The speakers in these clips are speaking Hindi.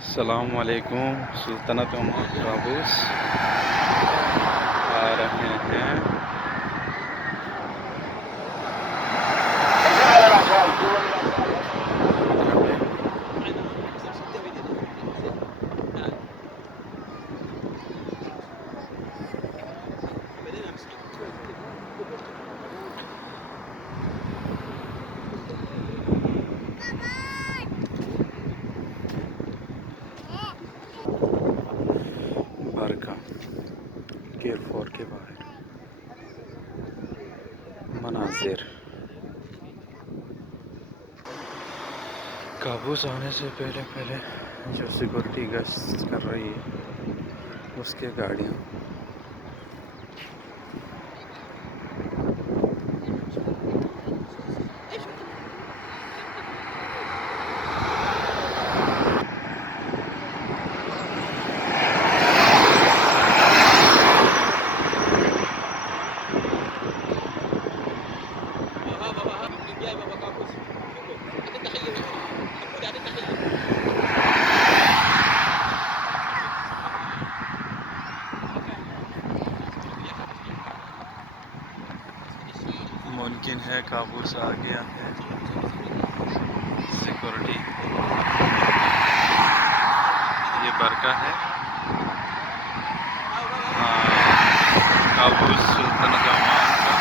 अस्सलाम वालेकुम। सुल्तानत ओमान काबूस आ रहे हैं। बरका केयर फोर के बाहर मनाजिर। काबूस आने से पहले पहले जो सिक्योरिटी गश्त कर रही है उसके गाड़ियाँ मुमकिन है काबूस आ गया है। सिक्योरिटी ये बरका है। काबूस सुल्तानत ओमान का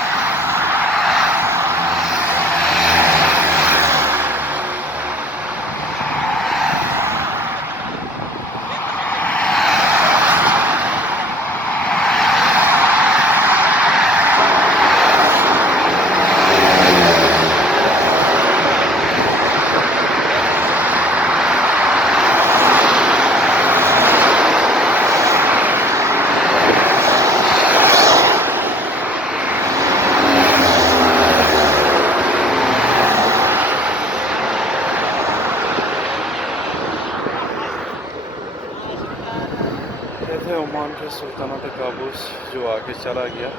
ये थे ओमान के सुल्तानत काबूस जो आगे चला गया।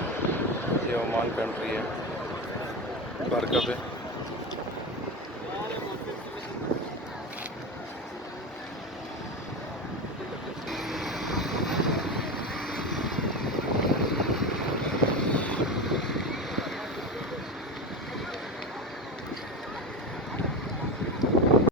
ये ओमान कंट्री है बरका पे।